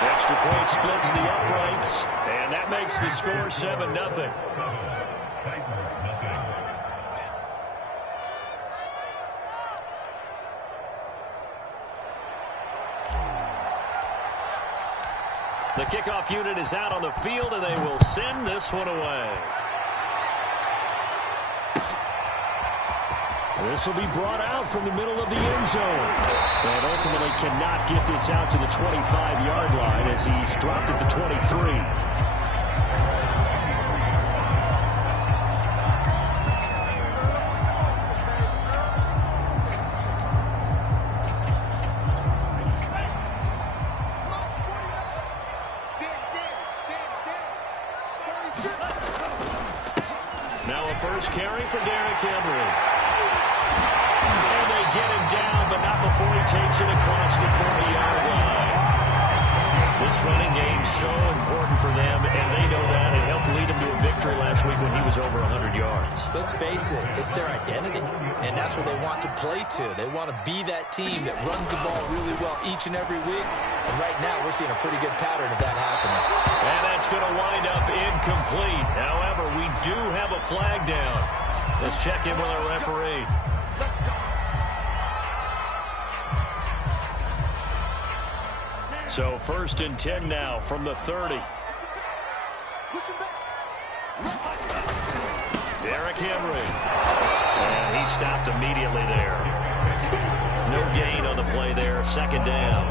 Extra point splits the uprights, and that makes the score 7-0. The kickoff unit is out on the field, and they will send this one away. This will be brought out from the middle of the end zone. And ultimately cannot get this out to the 25-yard line as he's dropped at the 23. Now a first carry for Derrick Henry. And they get him down, but not before he takes it across the 40-yard line. This running game's so important for them, and they know that. It helped lead him to a victory last week when he was over 100 yards. Let's face it, it's their identity, and that's what they want to play to. They want to be that team that runs the ball really well each and every week, and right now we're seeing a pretty good pattern of that happening. And that's going to wind up incomplete. However, we do have a flag down. Let's check in with our referee. So 1st and 10 now from the 30. Derrick Henry. And he stopped immediately there. No gain on the play there. 2nd down.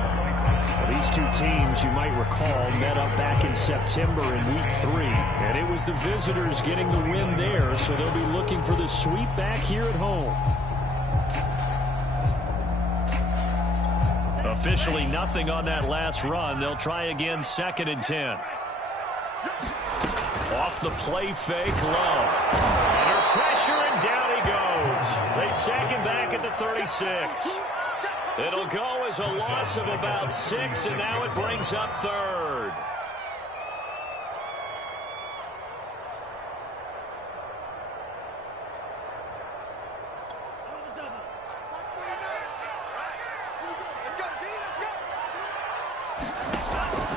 Well, these two teams, you might recall, met up back in September in Week 3. And it was the visitors getting the win there, so they'll be looking for the sweep back here at home. Officially nothing on that last run. They'll try again 2nd and 10. Off the play fake, Love. Under pressure, and down he goes. They sack him back at the 36. It'll go as a loss of about 6, and now it brings up 3rd.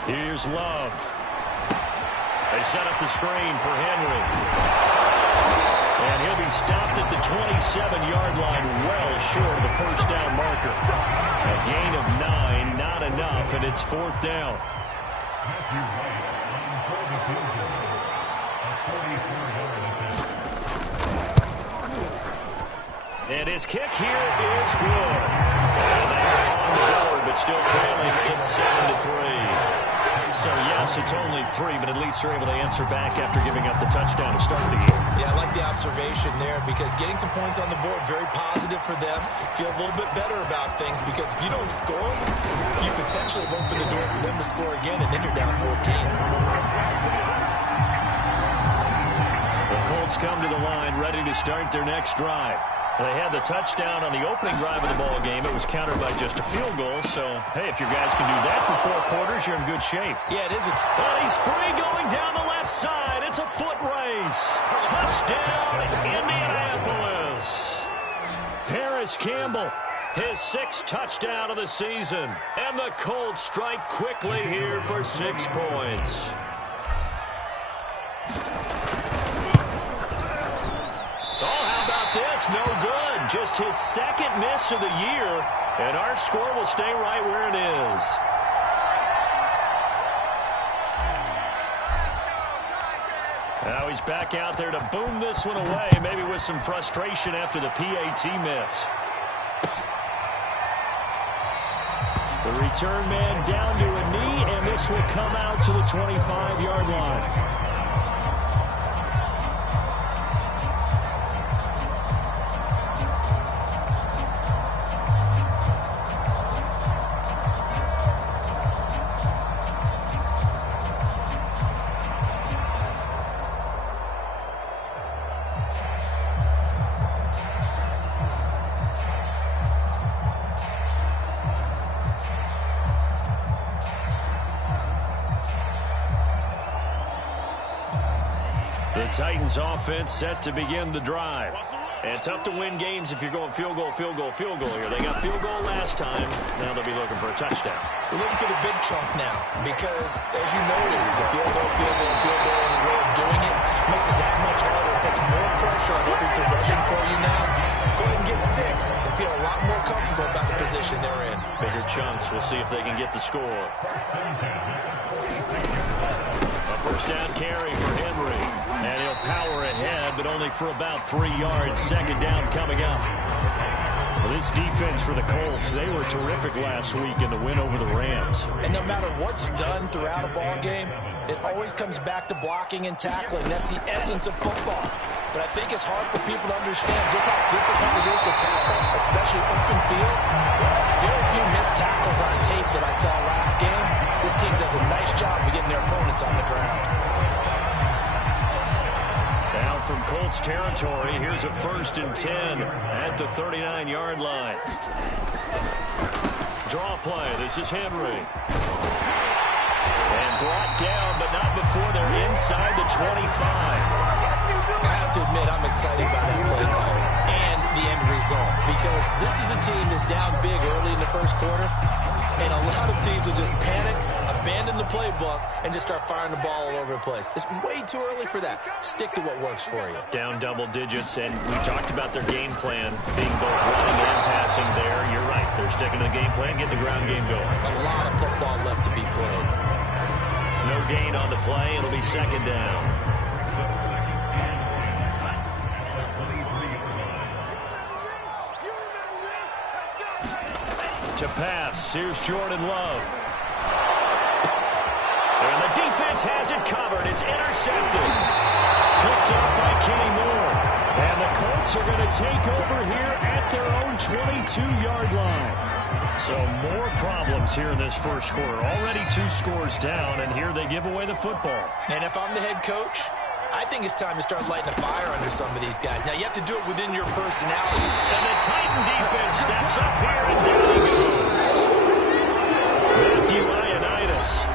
Here's Love. They set up the screen for Henry. And he'll be stopped at the 27-yard line, well short of the 1st down marker. A gain of 9, not enough, and it's 4th down. And his kick here is good. And they are on the board, but still trailing. It's 7-3. So, yes, it's only 3, but at least they're able to answer back after giving up the touchdown to start the year. Yeah, I like the observation there because getting some points on the board, very positive for them. Feel a little bit better about things because if you don't score, you potentially have opened the door for them to score again, and then you're down 14. The Colts come to the line ready to start their next drive. They had the touchdown on the opening drive of the ball game. It was countered by just a field goal. So, hey, if your guys can do that for 4 quarters, you're in good shape. Yeah, it is. But he's free going down the left side. It's a foot race. Touchdown, Indianapolis. Paris Campbell, his 6th touchdown of the season. And the Colts strike quickly here for 6 points. No good. Just his 2nd miss of the year, and our score will stay right where it is. Now he's back out there to boom this one away, maybe with some frustration after the PAT miss. The return man down to a knee, and this will come out to the 25-yard line. The Titans offense set to begin the drive. And tough to win games if you're going field goal, field goal, field goal here. They got field goal last time. Now they'll be looking for a touchdown. We're looking for the big chunk now because, as you noted, the field goal, and the way of doing it makes it that much harder. It puts more pressure on every possession for you now. Go ahead and get 6 and feel a lot more comfortable about the position they're in. Bigger chunks. We'll see if they can get the score. A first down carry for Henry. And he'll power ahead, but only for about 3 yards. Second down coming up. Well, this defense for the Colts, they were terrific last week in the win over the Rams. And no matter what's done throughout a ball game, it always comes back to blocking and tackling. That's the essence of football. But I think it's hard for people to understand just how difficult it is to tackle, especially open field. Very few missed tackles on tape that I saw last game. This team does a nice job of getting their opponents on the ground. Now from Colts territory, here's a 1st and 10 at the 39-yard line. Draw play. This is Henry. And brought down, but not before they're inside the 25. I have to admit, I'm excited by that play call and the end result because this is a team that's down big early in the first quarter, and a lot of teams will just panic, abandon the playbook, and just start firing the ball all over the place. It's way too early for that. Stick to what works for you. Down double digits, and we talked about their game plan being both running and passing there. You're right. They're sticking to the game plan, getting the ground game going. A lot of football left to be played. No gain on the play. It'll be second down. To pass, here's Jordan Love. And the defense has it covered. It's intercepted. Picked up by Kenny Moore. And the Colts are going to take over here at their own 22-yard line. So more problems here in this first quarter. Already 2 scores down, and here they give away the football. And if I'm the head coach, I think it's time to start lighting a fire under some of these guys. Now, you have to do it within your personality. And the Titan defense steps up here, and down he goes. Matthew Ioannidis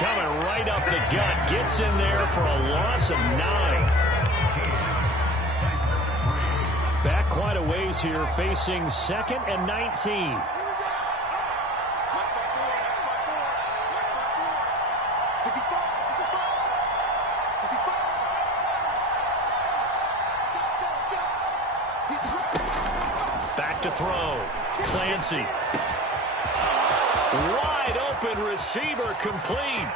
coming right up the gut. Gets in there for a loss of 9. Back quite a ways here, facing 2nd and 19. Back to throw. Clancy. Wide open receiver complete.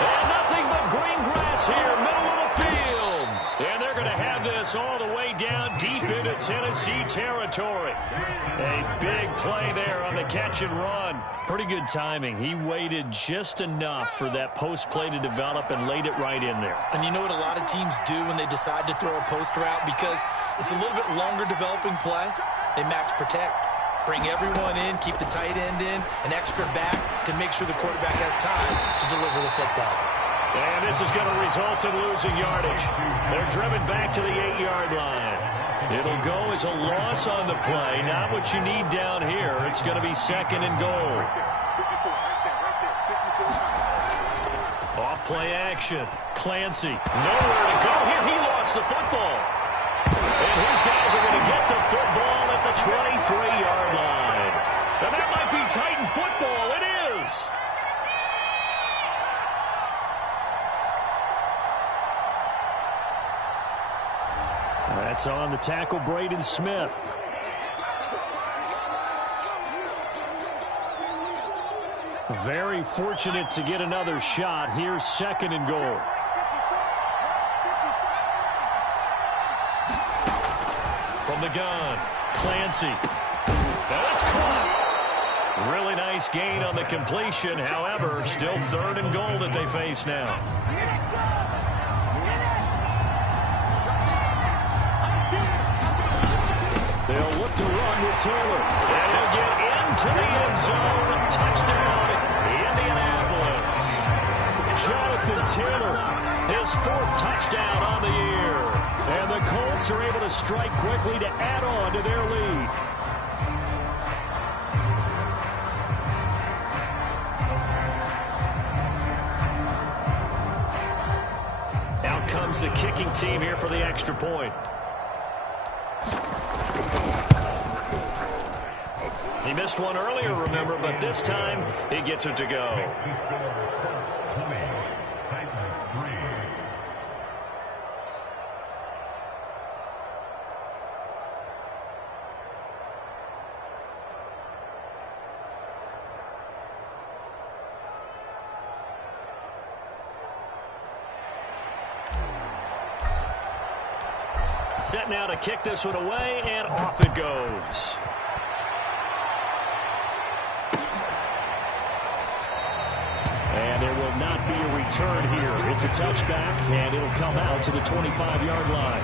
And nothing but green grass here, middle of the field. And they're going to have this all the way down deep into Tennessee territory. A big play there on the catch and run. Pretty good timing. He waited just enough for that post play to develop and laid it right in there. And you know what a lot of teams do when they decide to throw a post route? Because it's a little bit longer developing play. They max protect. Bring everyone in, keep the tight end in, an extra back to make sure the quarterback has time to deliver the football. And this is going to result in losing yardage. They're driven back to the 8-yard line. It'll go as a loss on the play. Not what you need down here. It's going to be 2nd and goal. Off play action. Clancy. Nowhere to go here. He lost the football. And his guys are going to get the football at the 23-yard line. And that might be Titan football. It is. That's on the tackle, Braden Smith. Very fortunate to get another shot. Here's 2nd and goal. From the gun, Clancy. That's caught. Really nice gain on the completion. However, still 3rd and goal that they face now. They'll look to run with Taylor. And he'll get into the end zone. Touchdown, Indianapolis. Jonathan Taylor, his 4th touchdown on the year. And the Colts are able to strike quickly to add on to their lead. Out comes the kicking team here for the extra point. He missed one earlier, remember, but this time he gets it to go. Set now to kick this one away, and off it goes. And there will not be a return here. It's a touchback, and it'll come out to the 25-yard line.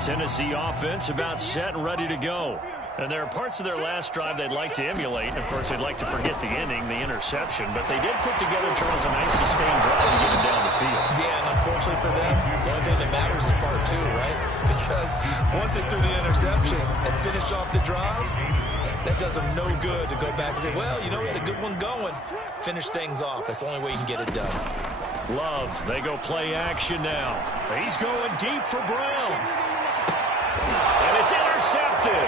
Tennessee offense about set and ready to go. And there are parts of their last drive they'd like to emulate. And, of course, they'd like to forget the inning, the interception. But they did put together, Charles, a nice sustained drive to get him down the field. Yeah, and unfortunately for them, the only thing that matters is part two, right? Because once they threw the interception and finished off the drive, that does them no good to go back and say, well, you know, we had a good one going. Finish things off. That's the only way you can get it done. Love, they go play action now. He's going deep for Brown. And it's intercepted.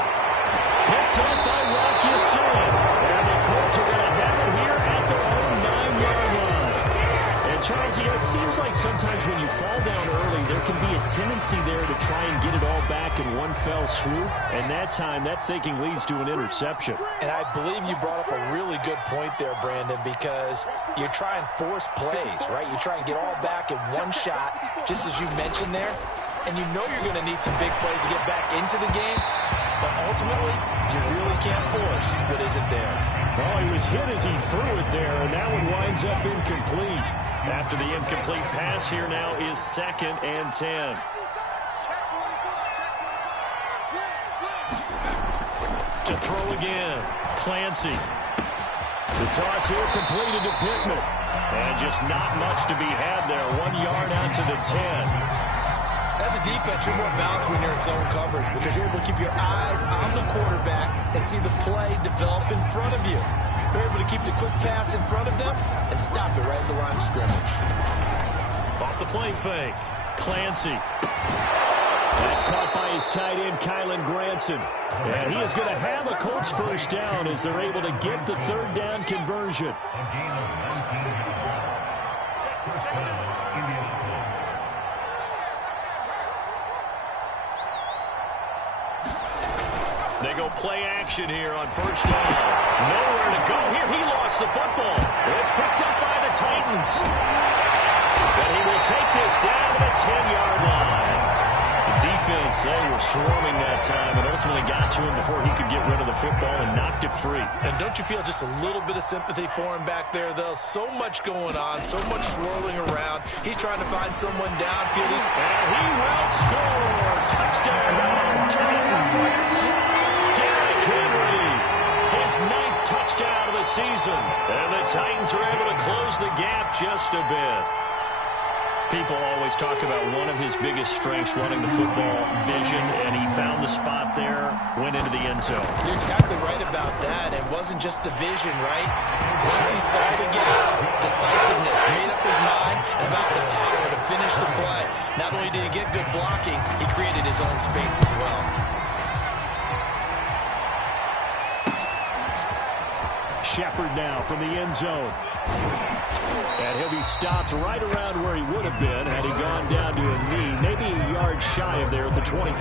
Picked up by Rock Ya-Sin. And the Colts are going to have it here at their own 9-yard line. And, Charles, you know, it seems like sometimes when you fall down early, there can be a tendency there to try and get it all back in one fell swoop. And that time, that thinking leads to an interception. And I believe you brought up a really good point there, Brandon, because you try and force plays, right? You try and get all back in one shot, just as you mentioned there. And you know you're going to need some big plays to get back into the game. But ultimately, you really can't force what isn't there. Well, he was hit as he threw it there, and that one winds up incomplete. After the incomplete pass, here now is 2nd and 10. To throw again, Clancy. The toss here completed to Pittman. And just not much to be had there. 1 yard out to the 10. As a defense, you're more balanced when you're in zone coverage because you're able to keep your eyes on the quarterback and see the play develop in front of you. You're able to keep the quick pass in front of them and stop it right at the line of scrimmage. Off the play fake, Clancy. That's caught by his tight end, Kylen Granson. And he is going to have a Colts first down as they're able to get the 3rd down conversion. They go play action here on first down. Nowhere to go here. He lost the football. It's picked up by the Titans. And he will take this down to the 10-yard line. The defense, they were swarming that time and ultimately got to him before he could get rid of the football and knocked it free. And don't you feel just a little bit of sympathy for him back there, though? So much going on, so much swirling around. He's trying to find someone downfield. And he will score. Touchdown, Titans. Henry, his 9th touchdown of the season. And the Titans are able to close the gap just a bit. People always talk about one of his biggest strengths running the football, vision, and he found the spot there, went into the end zone. You're exactly right about that. It wasn't just the vision, right? Once he saw the gap, decisiveness, made up his mind, and about the power to finish the play. Not only did he get good blocking, he created his own space as well. Shepard now from the end zone. And he'll be stopped right around where he would have been had he gone down to a knee, maybe a yard shy of there at the 24.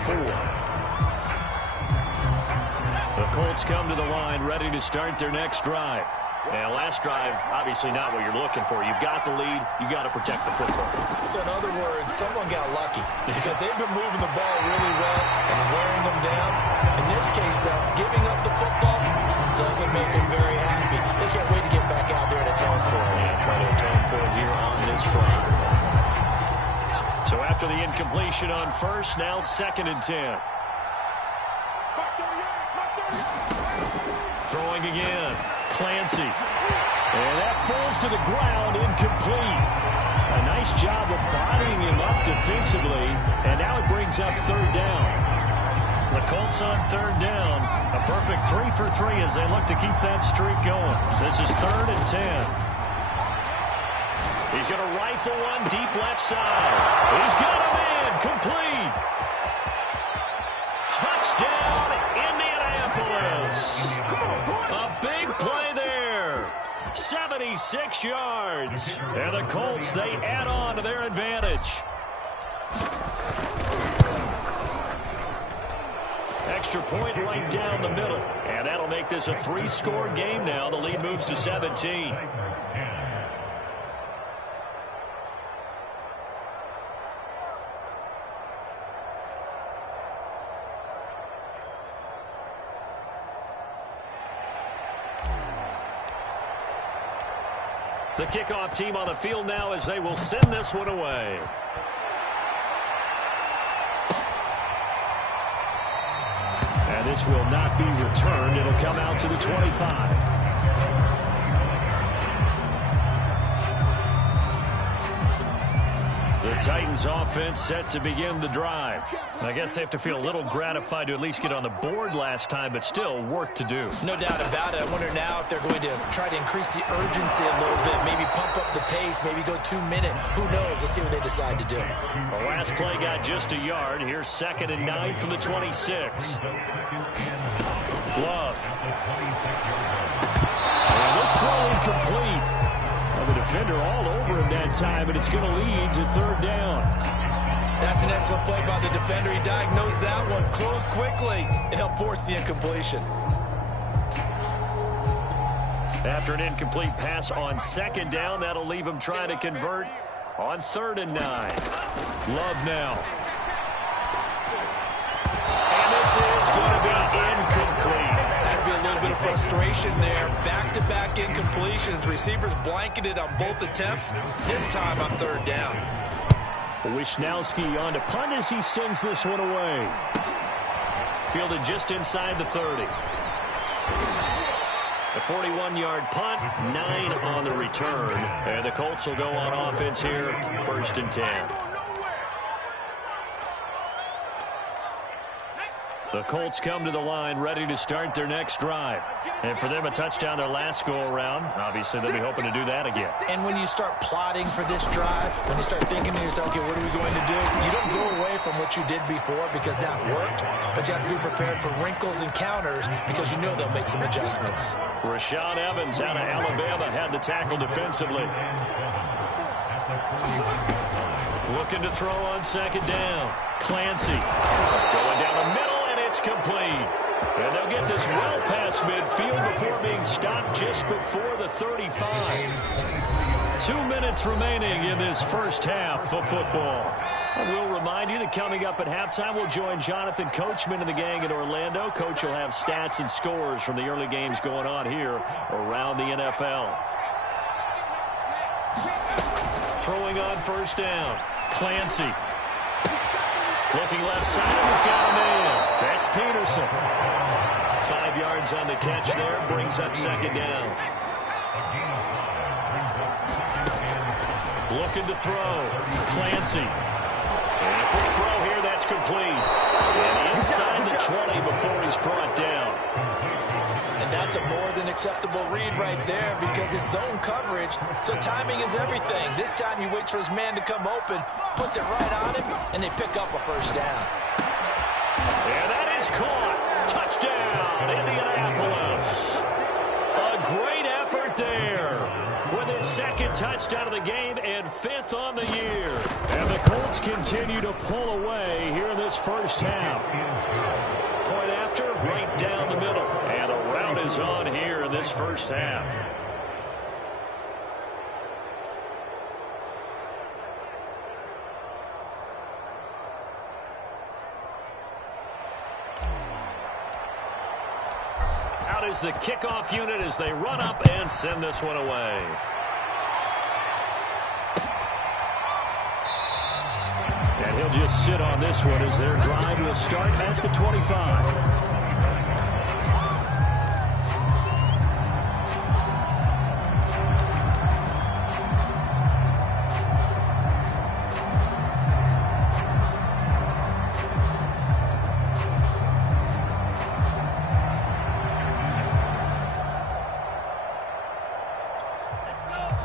The Colts come to the line ready to start their next drive. And last drive, obviously not what you're looking for. You've got the lead. You got to protect the football. So in other words, someone got lucky because they've been moving the ball really well and wearing them down. In this case, though, giving up the football doesn't make them very happy. They can't wait to get back out there and atone for it. Yeah, try to atone for it here on this drive. So after the incompletion on first, now 2nd and 10. Throwing again. Clancy. And that falls to the ground, incomplete. A nice job of bodying him up defensively, and now it brings up 3rd down. The Colts on 3rd down. A perfect 3 for 3 as they look to keep that streak going. This is 3rd and 10. He's going to rifle one deep left side. He's got a man. Complete. Touchdown, Indianapolis. A big play there. 76 yards. And the Colts, they add on to their advantage. Extra point right down the middle. And that'll make this a 3-score game now. The lead moves to 17. The kickoff team on the field now as they will send this one away. And this will not be returned. It'll come out to the 25. The Titans offense set to begin the drive. I guess they have to feel a little gratified to at least get on the board last time, but still work to do. No doubt about it. I wonder now if they're going to try to increase the urgency a little bit, maybe pump up the pace, maybe go 2 minute. Who knows? Let's see what they decide to do. The last play got just a yard. Here's 2nd and 9 from the 26. Love. And this throw incomplete. Well, the defender all over him that time, and it's going to lead to 3rd down. That's an excellent play by the defender. He diagnosed that one, closed quickly, and helped force the incompletion. After an incomplete pass on 2nd down, that'll leave him trying to convert on 3rd and 9. Love now. And this is going to be incomplete. Has to be a little bit of frustration there. Back-to-back incompletions. Receivers blanketed on both attempts. This time on 3rd down. Wishnowski on to punt as he sends this one away. Fielded just inside the 30. A 41-yard punt, 9 on the return. And the Colts will go on offense here, 1st and 10. The Colts come to the line ready to start their next drive. And for them, a touchdown their last go-around. Obviously, they'll be hoping to do that again. And when you start plotting for this drive, when you start thinking to yourself, okay, what are we going to do? You don't go away from what you did before because that worked. But you have to be prepared for wrinkles and counters because you know they'll make some adjustments. Rashaan Evans out of Alabama had the tackle defensively. Looking to throw on 2nd down. Clancy going down the middle. It's complete. And they'll get this well past midfield before being stopped just before the 35. 2 minutes remaining in this first half of football. I will remind you that coming up at halftime, we'll join Jonathan Coachman and the gang in Orlando. Coach will have stats and scores from the early games going on here around the NFL. Throwing on 1st down. Clancy. Looking left side, he's got a man. That's Peterson. 5 yards on the catch there, brings up 2nd down. Looking to throw. Clancy. And a quick throw here, that's complete. And inside the 20 before he's brought down. And that's a more than acceptable read right there because it's zone coverage, so timing is everything. This time he waits for his man to come open, puts it right on him, and they pick up a 1st down. And that is caught. Touchdown, Indianapolis. A great effort there with his 2nd touchdown of the game and 5th on the year. And the Colts continue to pull away here in this first half. Point after, right down the middle. And the rout is on here in this first half. Out is the kickoff unit as they run up and send this one away. And he'll just sit on this one as their drive will start at the 25.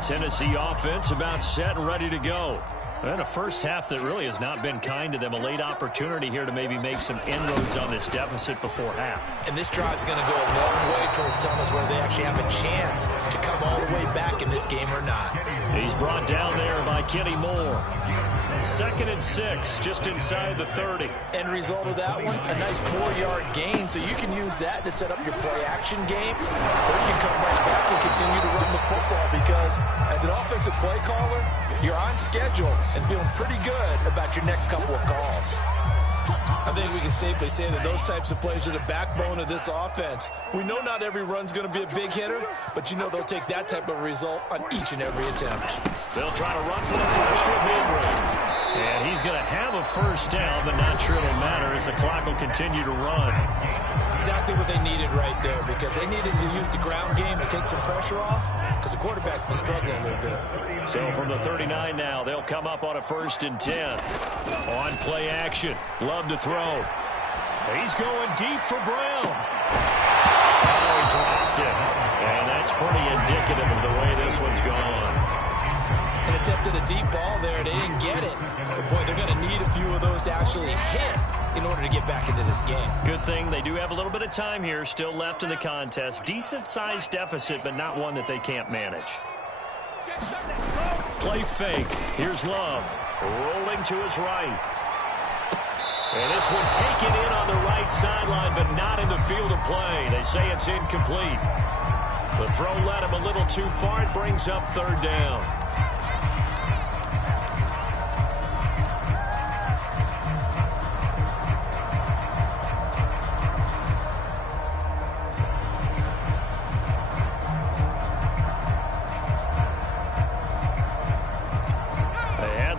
Tennessee offense about set and ready to go. And a first half that really has not been kind to them. A late opportunity here to maybe make some inroads on this deficit before half. And this drive's going to go a long way towards telling us whether they actually have a chance to come all the way back in this game or not. He's brought down there by Kenny Moore. 2nd and 6, just inside the 30. End result of that one, a nice 4-yard gain, so you can use that to set up your play-action game, or you can come right back and continue to run the football, because as an offensive play caller, you're on schedule and feeling pretty good about your next couple of calls. I think we can safely say that those types of plays are the backbone of this offense. We know not every run's going to be a big hitter, but you know they'll take that type of result on each and every attempt. They'll try to run for the first with Henry. And he's going to have a first down, but not sure it'll matter as the clock will continue to run. Exactly what they needed right there, because they needed to use the ground game to take some pressure off, because the quarterback's been struggling a little bit. So from the 39 now, they'll come up on a 1st and 10. On play action, Love to throw. He's going deep for Brown. Oh, he dropped it. And that's pretty indicative of the way this one's gone. An attempt at a deep ball there. They didn't get it. But, boy, they're going to need a few of those to actually hit in order to get back into this game. Good thing they do have a little bit of time here still left in the contest. Decent-sized deficit, but not one that they can't manage. Play fake. Here's Love. Rolling to his right. And this one taken in on the right sideline, but not in the field of play. They say it's incomplete. The throw led him a little too far. It brings up 3rd down.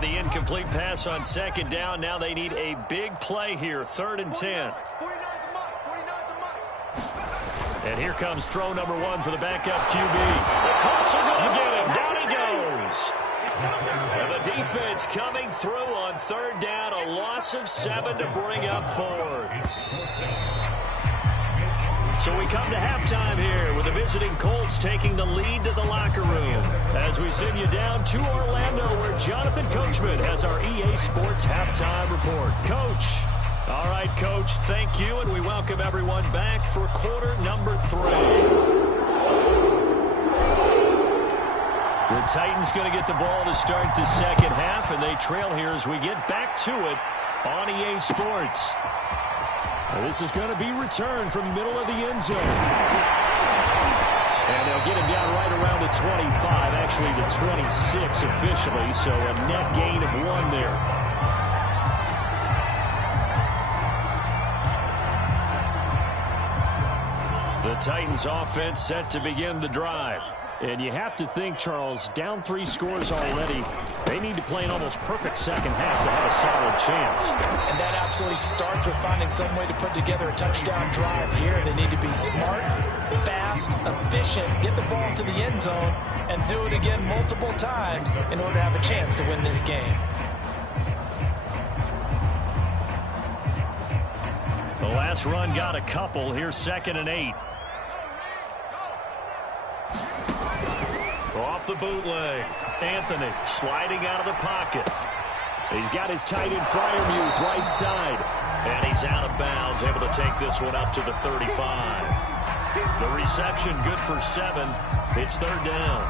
Incomplete pass on 2nd down. Now they need a big play here. 3rd and 10. And here comes throw number 1 for the backup QB. The Colts are going to get him. Down he goes. And the defense coming through on 3rd down. A loss of 7 to bring up 4th. So we come to halftime here with the visiting Colts taking the lead to the locker room. As we send you down to Orlando, where Jonathan Coachman has our EA Sports halftime report. Coach. All right, Coach, thank you, and we welcome everyone back for quarter number 3. The Titans going to get the ball to start the 2nd half, and they trail here as we get back to it on EA Sports. This is going to be returned from the middle of the end zone. And they'll get him down right around the 25, actually the 26 officially, so a net gain of 1 there. The Titans offense set to begin the drive. And you have to think, Charles, down 3 scores already. They need to play an almost perfect 2nd half to have a solid chance. And that absolutely starts with finding some way to put together a touchdown drive here. They need to be smart, fast, efficient, get the ball to the end zone, and do it again multiple times in order to have a chance to win this game. The last run got a couple. Here's 2nd and 8. Off the bootleg. Anthony sliding out of the pocket. He's got his tight end Freiermuth right side. And he's out of bounds, able to take this one up to the 35. The reception good for 7. It's 3rd down.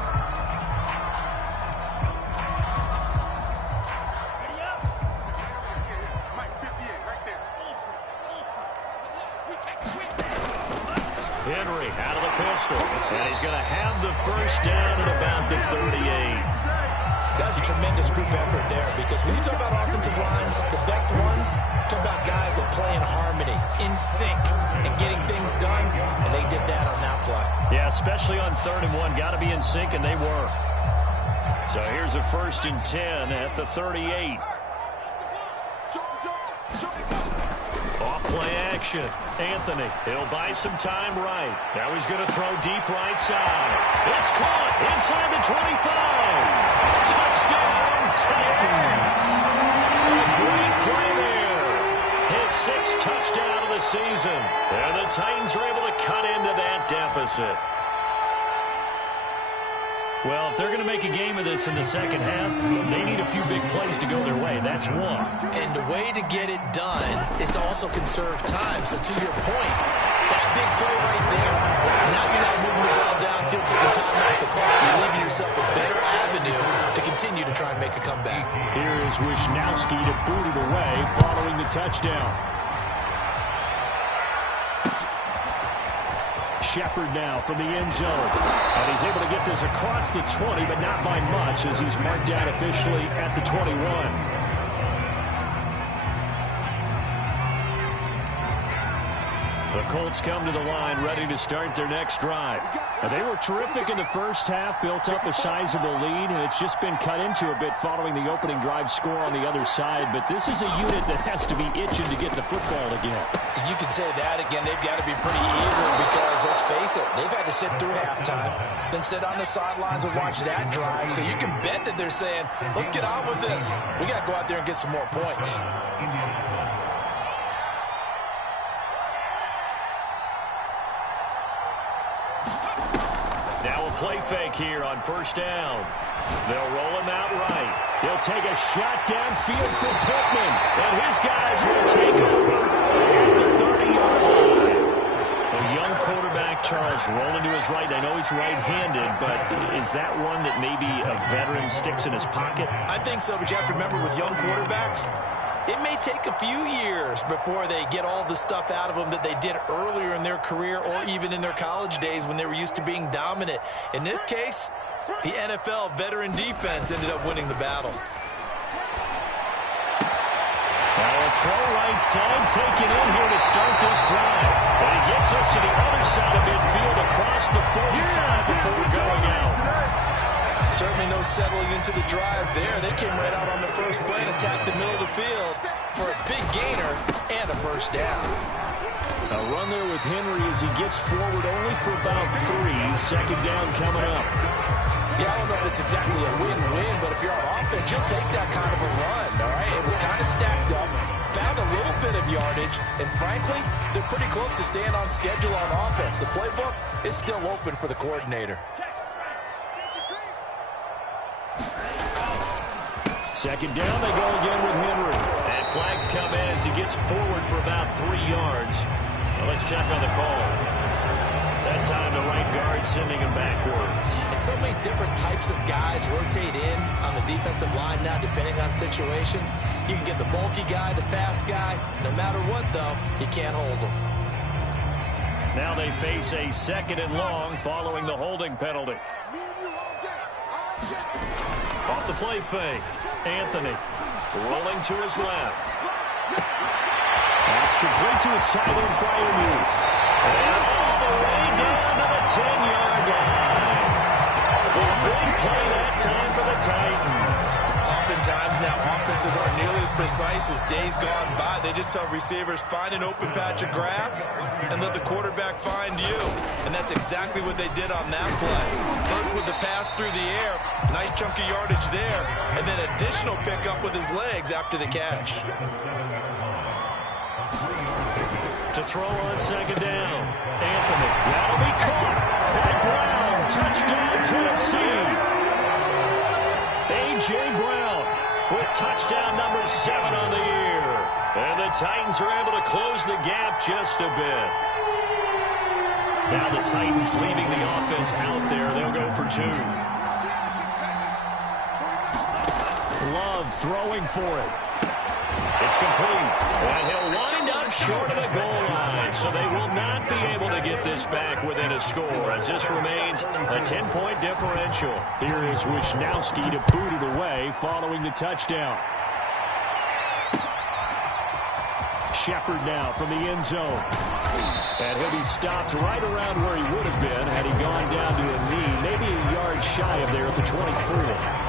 Henry out of the pistol. And he's going to have the first down at about the 38. That's a tremendous group effort there, because when you talk about offensive lines, the best ones, talk about guys that play in harmony, in sync, and getting things done, and they did that on that play. Yeah, especially on 3rd and 1. Got to be in sync, and they were. So here's a 1st and 10 at the 38. Off play action. Anthony, he'll buy some time right. Now he's going to throw deep right side. It's caught inside the 25. Touchdown, Titans. A great play there. His 6th touchdown of the season. And the Titans are able to cut into that deficit. Well, if they're going to make a game of this in the second half, they need a few big plays to go their way. That's one. And the way to get it done is to also conserve time. So to your point, that big play right there, now you're not moving the ball downfield, taking time off the clock. You're leaving yourself a better avenue to continue to try and make a comeback. Here is Wisnowski to boot it away following the touchdown. Shepard now from the end zone. And he's able to get this across the 20, but not by much as he's marked down officially at the 21. The Colts come to the line ready to start their next drive. And they were terrific in the first half, built up a sizable lead, and it's just been cut into a bit following the opening drive score on the other side. But this is a unit that has to be itching to get the football again. You can say that again. They've got to be pretty eager because, let's face it, they've had to sit through halftime, then sit on the sidelines and watch that drive. So you can bet that they're saying, let's get on with this. We got to go out there and get some more points. Now a play fake here on first down. They'll roll him out right. He'll take a shot downfield for Pittman. And his guys will take over at the 30-yard line. A young quarterback, Charles, rolling to his right. I know he's right-handed, but is that one that maybe a veteran sticks in his pocket? I think so, but you have to remember with young quarterbacks, it may take a few years before they get all the stuff out of them that they did earlier in their career or even in their college days when they were used to being dominant. In this case, the NFL veteran defense ended up winning the battle. Now a throw right side taken in here to start this drive. And he gets us to the other side of midfield across the 45 before going out. Certainly no settling into the drive there. They came right out on the first play and attacked the middle of the field for a big gainer and a first down. A run there with Henry as he gets forward only for about 3. Second down coming up. Yeah, I don't know if it's exactly a win-win, but if you're on offense, you'll take that kind of a run, all right? It was kind of stacked up, found a little bit of yardage, and frankly, they're pretty close to staying on schedule on offense. The playbook is still open for the coordinator. Second down, they go again with Henry. And flags come in as he gets forward for about 3 yards. Well, let's check on the call. That time the right guard sending him backwards. And so many different types of guys rotate in on the defensive line now depending on situations. You can get the bulky guy, the fast guy. No matter what, though, you can't hold them. Now they face a second and long following the holding penalty. Off the play fake. Anthony rolling to his left. That's complete to his tight end, Freiermuth. And all the way down to the 10-yard line. A big play that time for the Titans. Oftentimes now offenses aren't nearly as precise as days gone by. They just have receivers find an open patch of grass and let the quarterback find you. And that's exactly what they did on that play. First with the pass through the air, nice chunk of yardage there, and then additional pickup with his legs after the catch. To throw on second down. Anthony. That'll be caught by Brown. Touchdown, Tennessee. A.J. Brown with touchdown number 7 on the year. And the Titans are able to close the gap just a bit. Now the Titans leaving the offense out there. They'll go for 2. Love throwing for it. It's complete. And he'll wind up short of the goal line. So they will not be able to get this back within a score as this remains a 10-point differential. Here is Wisnowski to boot it away following the touchdown. Shepard now from the end zone. And he'll be stopped right around where he would have been had he gone down to a knee, maybe a yard shy of there at the 24.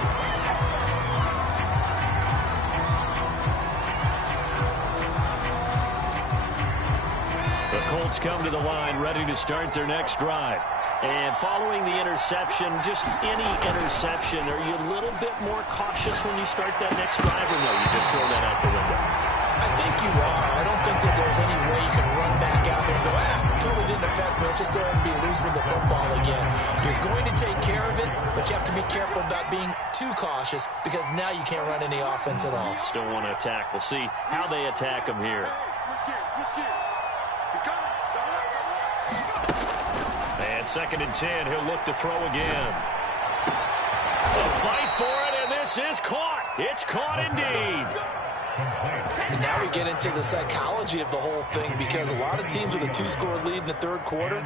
Colts come to the line ready to start their next drive. And following the interception, just any interception, are you a little bit more cautious when you start that next drive, or no, you just throw that out the window? I think you are. I don't think that there's any way you can run back out there and go, totally didn't affect me. Let's just go ahead and be loose with the football again. You're going to take care of it, but you have to be careful about being too cautious because now you can't run any offense at all. Still want to attack. We'll see how they attack him here. And 2nd and 10, he'll look to throw again. A fight for it, and this is caught. It's caught indeed. And now we get into the psychology of the whole thing because a lot of teams with a 2-score lead in the 3rd quarter,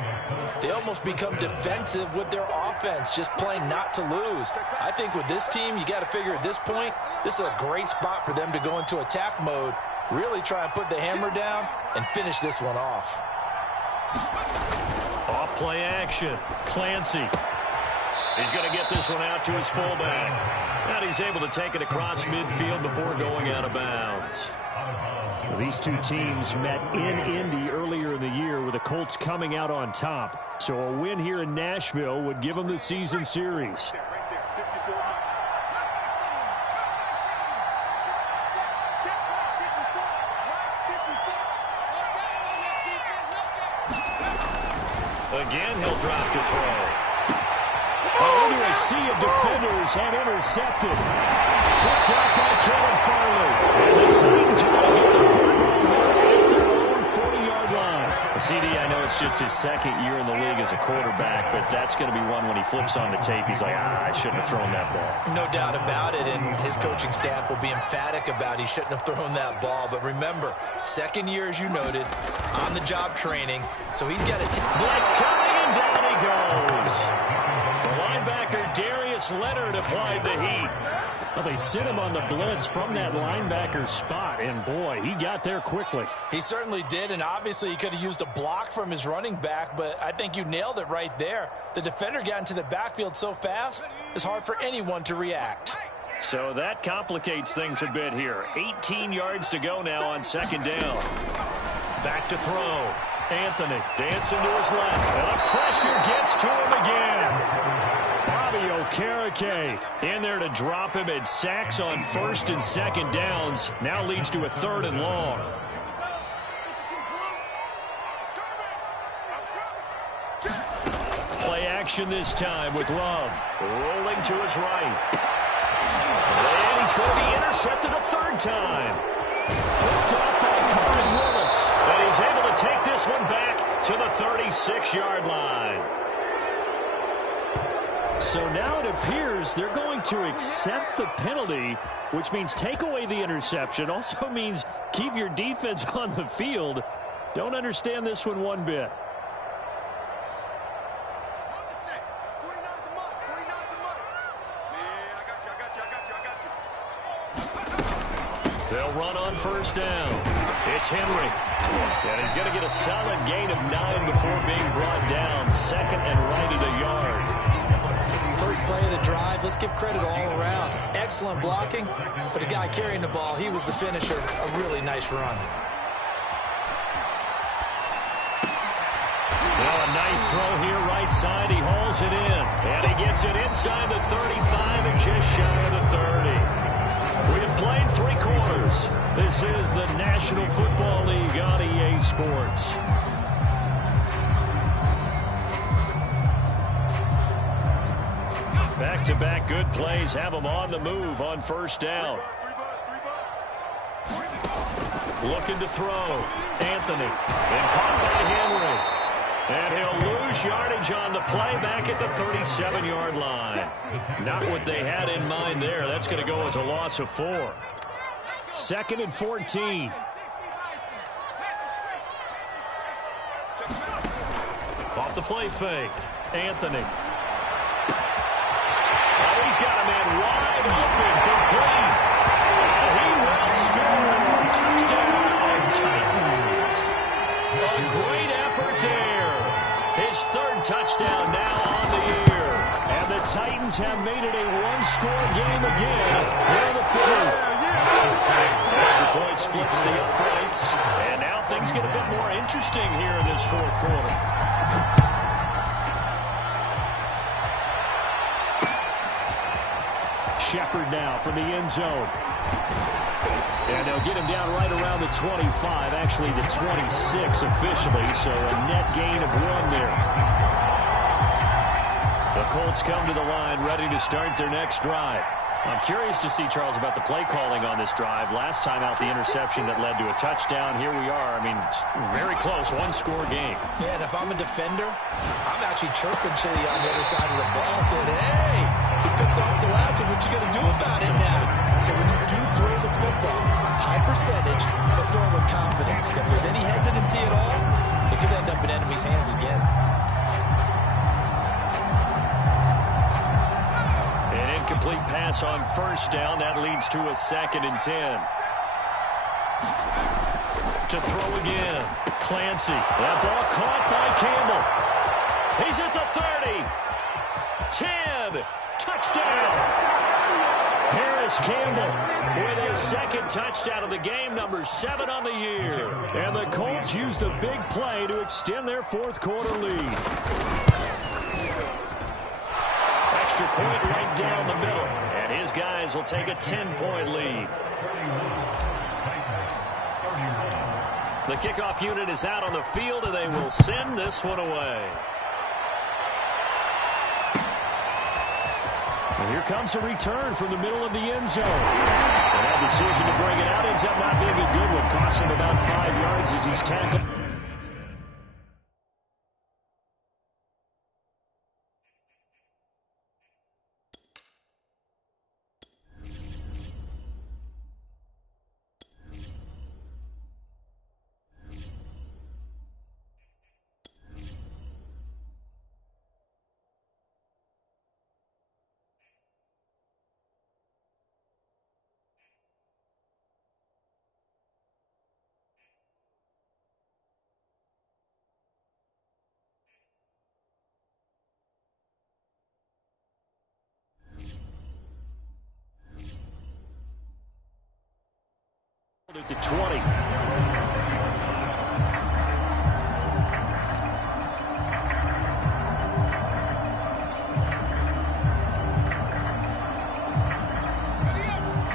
they almost become defensive with their offense, just playing not to lose. I think with this team, you got to figure at this point, this is a great spot for them to go into attack mode, really try and put the hammer down and finish this one off. Off play action. Clancy. He's going to get this one out to his fullback. And he's able to take it across midfield before going out of bounds. Well, these two teams met in Indy earlier in the year with the Colts coming out on top. So a win here in Nashville would give them the season series. Again, he'll drop to throw. Into a sea of defenders and intercepted. Picked up by Kevin Farley. And the Titans are going to get the football at their own 40-yard line. CD, I know it's just his 2nd year in the league as a quarterback, but that's going to be one when he flips on the tape. He's like, I shouldn't have thrown that ball. No doubt about it, and his coaching staff will be emphatic about he shouldn't have thrown that ball. But remember, 2nd year, as you noted, on-the-job training, so he's got a blitz coming, and down he goes. The linebacker, Darius Leonard, applied the heat. Well, they sit him on the blitz from that linebacker spot, and boy, he got there quickly. He certainly did, and obviously he could have used a block from his running back, but I think you nailed it right there. The defender got into the backfield so fast, it's hard for anyone to react. So that complicates things a bit here. 18 yards to go now on 2nd down. Back to throw. Anthony dancing to his left, and the pressure gets to him again. Bobby Okereke in there to drop him, and sacks on 1st and 2nd downs. Now leads to a 3rd and long. Play action this time with Love. Rolling to his right. And he's going to be intercepted a 3rd time. Picked up by Carmen Willis. And he's able to take this one back to the 36-yard line. So now it appears they're going to accept the penalty, which means take away the interception. Also means keep your defense on the field. Don't understand this one bit. They'll run on 1st down. It's Henry. And he's going to get a solid gain of 9 before being brought down. 2nd and right at a yard. First play of the drive, let's give credit all around. Excellent blocking, but the guy carrying the ball, he was the finisher. A really nice run. Well, a nice throw here right side. He hauls it in. And he gets it inside the 35 and just shy of the 30. We have played 3 quarters. This is the National Football League on EA Sports. Back-to-back good plays have them on the move on 1st down. Looking to throw. Anthony. And caught by Henry. And he'll lose yardage on the play back at the 37-yard line. Not what they had in mind there. That's going to go as a loss of 4. 2nd and 14. Off the play fake. Anthony. Oh, he's got a man wide open, complete. And he will score. Touchdown, Titans. A great effort there. His 3rd touchdown now on the year. And the Titans have made it a 1-score game again here in the 3rd. Extra point splits the uprights. And now things get a bit more interesting here in this 4th quarter. Shepard now from the end zone. And they'll get him down right around the 25, actually the 26 officially, so a net gain of 1 there. The Colts come to the line, ready to start their next drive. I'm curious to see, Charles, about the play calling on this drive. Last time out, the interception that led to a touchdown. Here we are. I mean, very close, one-score game. Yeah, and if I'm a defender, I'm actually chirping Chili on the other side of the ball, saying, hey, you picked off the last one. What you going to do about it now? So when you do throw the football, high percentage, but throw it with confidence. If there's any hesitancy at all, it could end up in enemy's hands again. Incomplete pass on first down. That leads to a 2nd and 10. To throw again. Clancy. That ball caught by Campbell. He's at the 30. 10. Touchdown. Harris Campbell with his 2nd touchdown of the game, number 7 on the year. And the Colts use the big play to extend their 4th quarter lead. Extra point right down the middle. And his guys will take a 10-point lead. The kickoff unit is out on the field, and they will send this one away. And here comes a return from the middle of the end zone. And that decision to bring it out ends up not being a good one. Costs him about 5 yards as he's tackled. At the 20.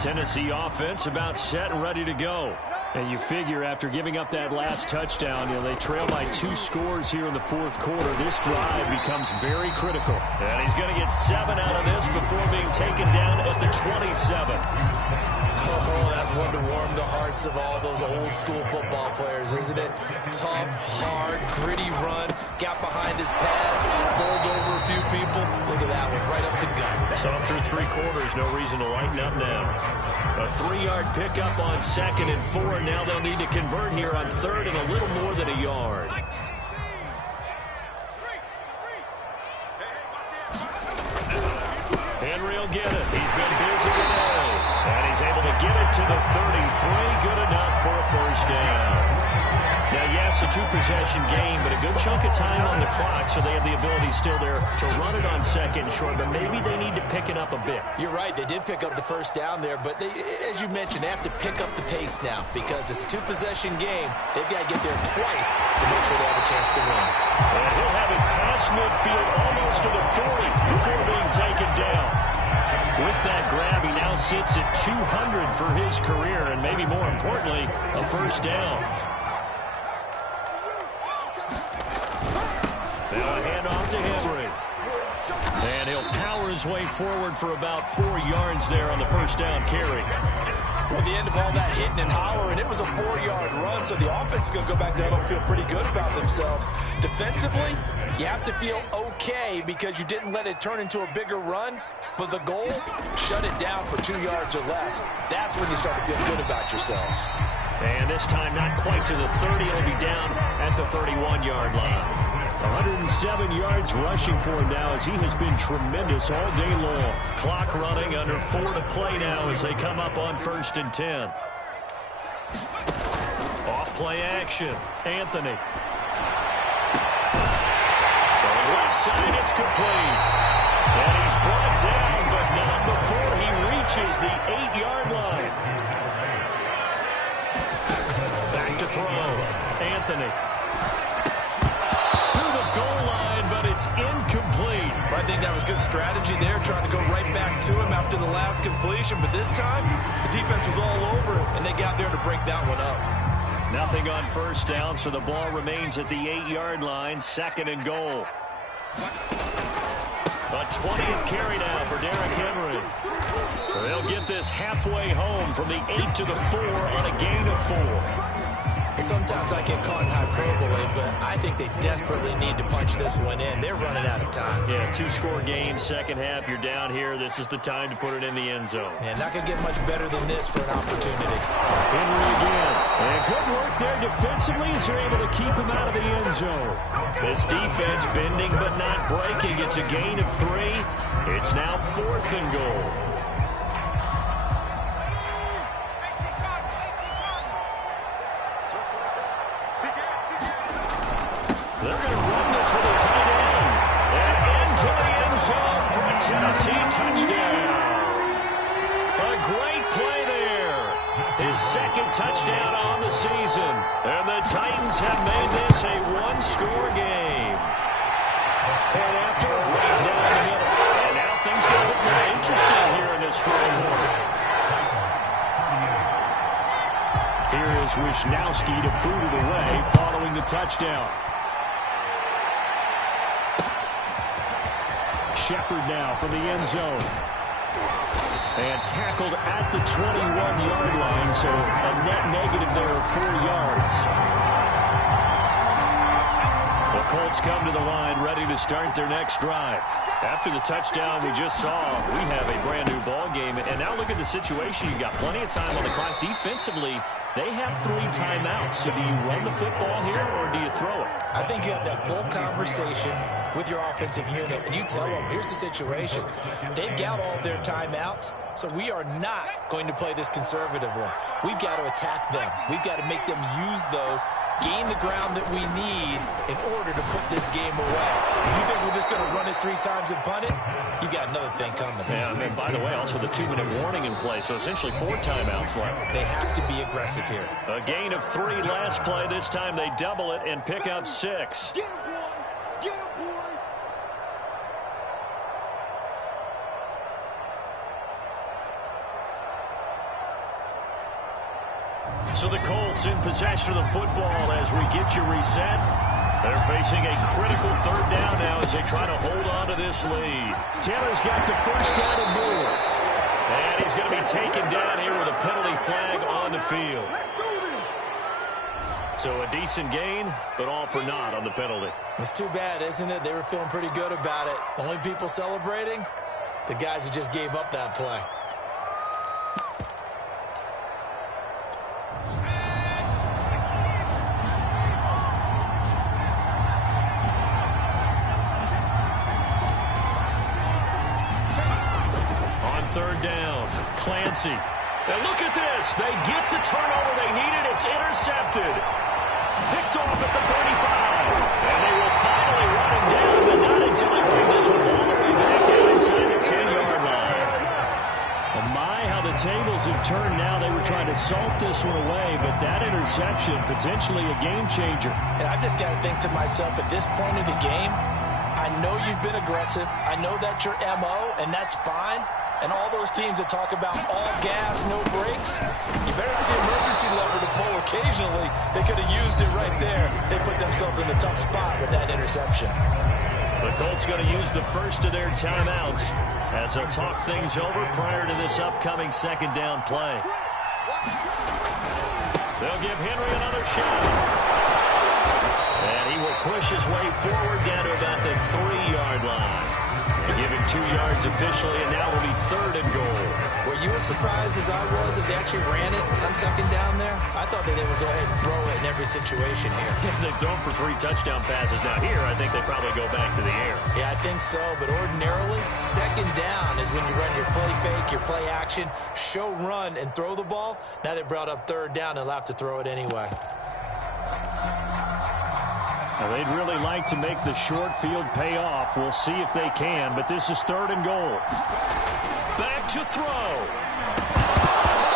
Tennessee offense about set and ready to go. And you figure after giving up that last touchdown, they trail by 2 scores here in the 4th quarter. This drive becomes very critical. And he's going to get 7 out of this before being taken down at the 27. Oh, that's one to warm the hearts of all those old school football players, isn't it? Tough, hard, gritty run, got behind his pads, bowled over a few people. Look at that one, right up the gut. So through 3 quarters, no reason to lighten up now. A 3-yard pickup on 2nd and 4. Now they'll need to convert here on 3rd and a little more than a yard. Henry will get it. He's been busy today. And he's able to get it to the 33. Good enough for a 1st down. Now, yes, a 2-possession game, but a good chunk of time on the clock, so they have the ability still there to run it on 2nd and short, but maybe they need to pick it up a bit. You're right. They did pick up the 1st down there, but they, as you mentioned, they have to pick up the pace now because it's a 2-possession game. They've got to get there twice to make sure they have a chance to win. And he'll have it past midfield almost to the 40 before being taken down. With that grab, he now sits at 200 for his career, and maybe more importantly, a 1st down. Now a handoff to Henry. And he'll power his way forward for about 4 yards there on the 1st down carry. Well, the end of all that hitting and hollering, it was a 4-yard run, so the offense is going to go back there and feel pretty good about themselves. Defensively, you have to feel okay because you didn't let it turn into a bigger run, but the goal, shut it down for 2 yards or less. That's when you start to feel good about yourselves. And this time not quite to the 30. It'll be down at the 31-yard line. 107 yards rushing for him now as he has been tremendous all day long. Clock running, under 4 to play now as they come up on 1st and 10. Off play action. Anthony. From the left side, it's complete. And he's brought down, but not before he reaches the 8-yard line. Back to throw. Anthony. To the goal line, but it's incomplete. I think that was good strategy there, trying to go right back to him after the last completion. But this time, the defense was all over him, and they got there to break that one up. Nothing on first down, so the ball remains at the 8-yard line, 2nd and goal. A 20th carry now for Derrick Henry. They'll get this halfway home from the 8 to the 4 on a gain of 4. Sometimes I get caught in hyperbole, but I think they desperately need to punch this one in. They're running out of time. Yeah, 2-score game, second half. You're down here. This is the time to put it in the end zone. Yeah, not going to get much better than this for an opportunity. Henry again. And good work there defensively as they're able to keep him out of the end zone. This defense bending but not breaking. It's a gain of 3. It's now 4th and goal. They're going to run this with a tight end. And into the end zone for a Tennessee touchdown. A great play there. His 2nd touchdown on the season. And the Titans have made this a 1-score game. And after right down the middle. And now things get a bit more interesting here in this 4th quarter. Here is Wisnowski to boot it away following the touchdown. Shepard now from the end zone. And tackled at the 21-yard line, so a net negative there of 4 yards. The Colts come to the line ready to start their next drive. After the touchdown we just saw, we have a brand-new ball game. And now look at the situation. You've got plenty of time on the clock. Defensively, they have 3 timeouts. So do you run the football here or do you throw it? I think you have that full conversation with your offensive unit, and you tell them, here's the situation. They've got all their timeouts, so we are not going to play this conservatively. We've got to attack them. We've got to make them use those, gain the ground that we need in order to put this game away. If you think we're just going to run it 3 times and punt it, you got another thing coming. Yeah, and by the way, also the 2-minute warning in play, so essentially 4 timeouts left. They have to be aggressive here. A gain of 3 last play. This time they double it and pick up 6. So the Colts in possession of the football as we get you reset. They're facing a critical 3rd down now as they try to hold on to this lead. Taylor's got the 1st down and more. And he's going to be taken down here with a penalty flag on the field. So a decent gain, but all for naught on the penalty. It's too bad, isn't it? They were feeling pretty good about it. Only people celebrating, the guys who just gave up that play. On 3rd down, Clancy. And look at this. They get the turnover they needed. It's intercepted. Picked off at the 35. And they will finally run him down, but not until he brings this one all the way back down inside the 10-yard line. Well, my, how the tables have turned now. They were trying to salt this one away, but that interception, potentially a game changer. And I just got to think to myself, at this point in the game, I know you've been aggressive. I know that's your MO, and that's fine. And all those teams that talk about all gas, no brakes, you better have the emergency lever to pull occasionally. They could have used it right there. They put themselves in a tough spot with that interception. The Colts going to use the first of their timeouts as they'll talk things over prior to this upcoming 2nd down play. They'll give Henry another shot. And he will push his way forward down to about the 3-yard line. They give him 2 yards officially, and now it'll be 3rd and goal. Were you as surprised as I was if they actually ran it on 2nd down there? I thought that they would go ahead and throw it in every situation here. They've thrown for 3 touchdown passes. Now here, I think they probably go back to the air. Yeah, I think so, but ordinarily, 2nd down is when you run your play fake, your play action, show run, and throw the ball. Now they brought up 3rd down and they'll have to throw it anyway. Now they'd really like to make the short field pay off. We'll see if they can, but this is 3rd and goal. Back to throw.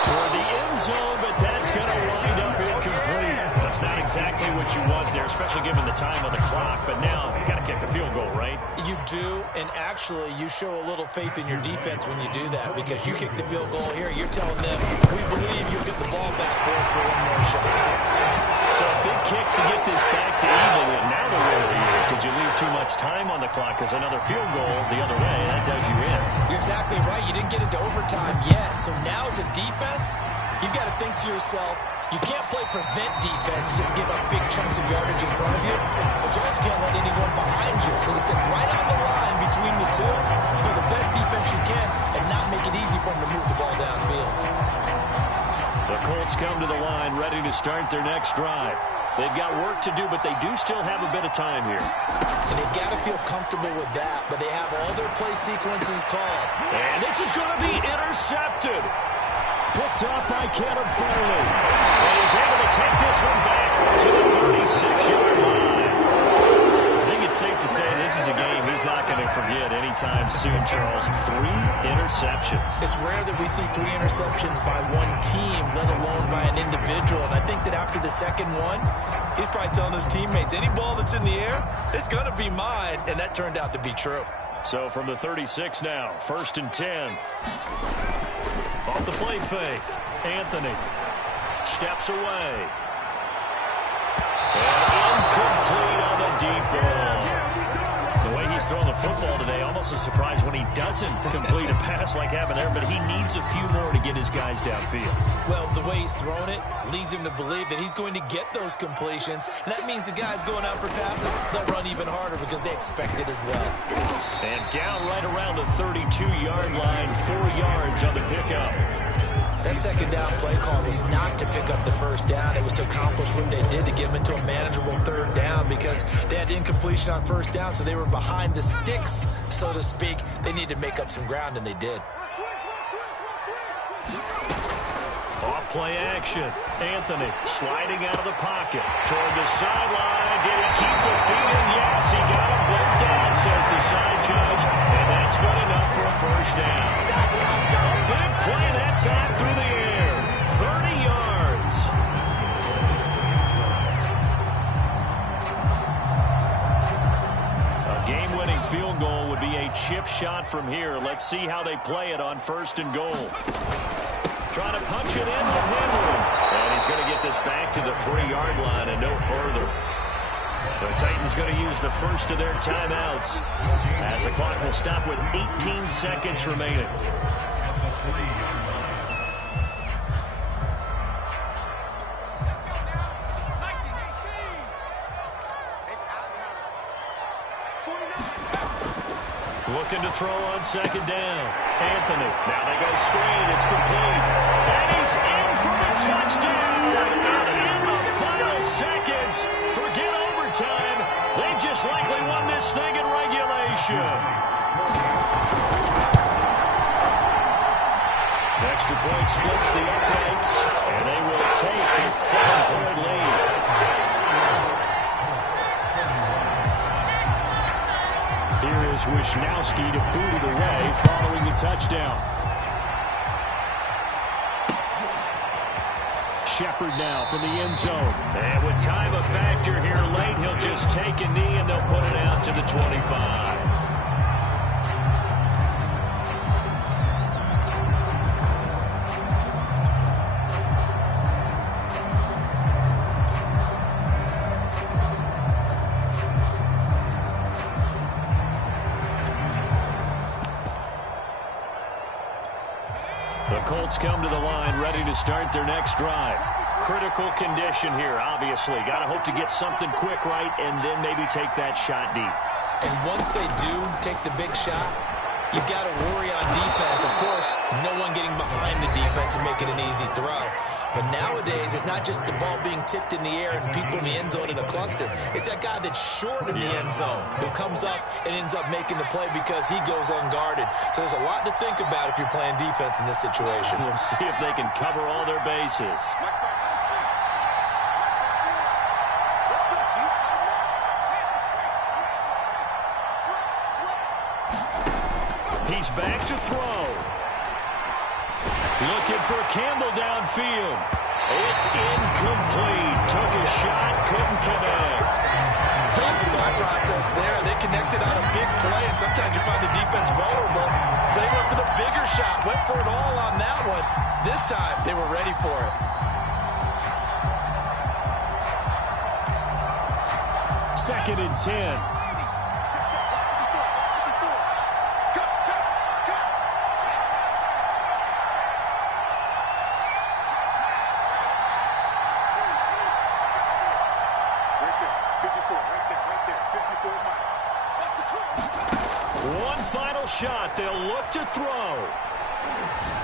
Toward the end zone, but that's going to wind up incomplete. That's not exactly what you want there, especially given the time on the clock. But now, you got to kick the field goal, right? You do, and actually, you show a little faith in your defense when you do that, because you kick the field goal here, you're telling them, we believe you'll get the ball back for us for one more shot. So a big kick to get this back to even. And now the worry is, did you leave too much time on the clock? Because another field goal the other way, that does you in. You're exactly right. You didn't get into overtime yet. So now as a defense, you've got to think to yourself, you can't play prevent defense and just give up big chunks of yardage in front of you, but you also can't let anyone behind you. So they sit right on the line between the two, play the best defense you can, and not make it easy for them to move the ball downfield. The Colts come to the line ready to start their next drive. They've got work to do, but they do still have a bit of time here. And they've got to feel comfortable with that, but they have all their play sequences called. And this is going to be intercepted. Picked off by Caleb Farley. And he's able to take this one back to the 36-yard line. I think it's safe to say this is a game he's not going to forget anytime soon, Charles. 3 interceptions. It's rare that we see 3 interceptions by one team, let alone by an individual. And I think that after the second one, he's probably telling his teammates, any ball that's in the air, it's going to be mine. And that turned out to be true. So from the 36 now, 1st and 10. Off the play fake. Anthony steps away. And incomplete on the deep ball. The way he's throwing the football today, almost a surprise when he doesn't complete a pass like happened there, but he needs a few more to get his guys downfield. Well, the way he's thrown it leads him to believe that he's going to get those completions. And that means the guys going out for passes, they'll run even harder because they expect it as well. And down right around the 32-yard line, 4 yards on the pickup. That second down play call was not to pick up the first down. It was to accomplish what they did to get them into a manageable 3rd down because they had incompletion on 1st down, so they were behind the sticks, so to speak. They needed to make up some ground, and they did. Off-play action. Anthony sliding out of the pocket toward the sideline. Did he keep the feet in? Yes, he got him both down, says the side judge, and that's good enough for a 1st down. A big play that time through the air. 30 yards. A game-winning field goal would be a chip shot from here. Let's see how they play it on 1st and goal. Trying to punch it in to Henry. And he's going to get this back to the 3-yard line and no further. The Titans going to use the first of their timeouts as the clock will stop with 18 seconds remaining. Looking to throw on 2nd down. Anthony. Now they go screen. It's complete. And he's in for the touchdown. And in the final seconds, forget overtime. They just likely won this thing in regulation. Extra point splits the uprights. And they will take a 7-point lead. Here is Wisnowski to boot it away following the touchdown. Shepard now from the end zone. And with time a factor here late, he'll just take a knee and they'll put it out to the 25. Colts come to the line ready to start their next drive. Critical condition here, obviously. Got to hope to get something quick right and then maybe take that shot deep. And once they do take the big shot, you've got to worry on defense. Of course, no one getting behind the defense and making an easy throw. But nowadays, it's not just the ball being tipped in the air and people in the end zone in a cluster. It's that guy that's short in the end zone who comes up and ends up making the play because he goes unguarded. So there's a lot to think about if you're playing defense in this situation. We'll see if they can cover all their bases. He's back to throw. Looking for Campbell downfield. It's incomplete. Took a shot, couldn't connect. Love the thought process there. They connected on a big play, and sometimes you find the defense vulnerable. So they went for the bigger shot, went for it all on that one. This time, they were ready for it. Second and 10. One final shot. They'll look to throw.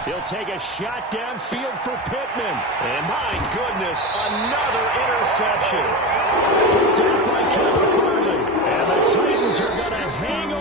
He'll take a shot downfield for Pittman. And my goodness, another interception. Picked up by Kevin Farley. And the Titans are going to hang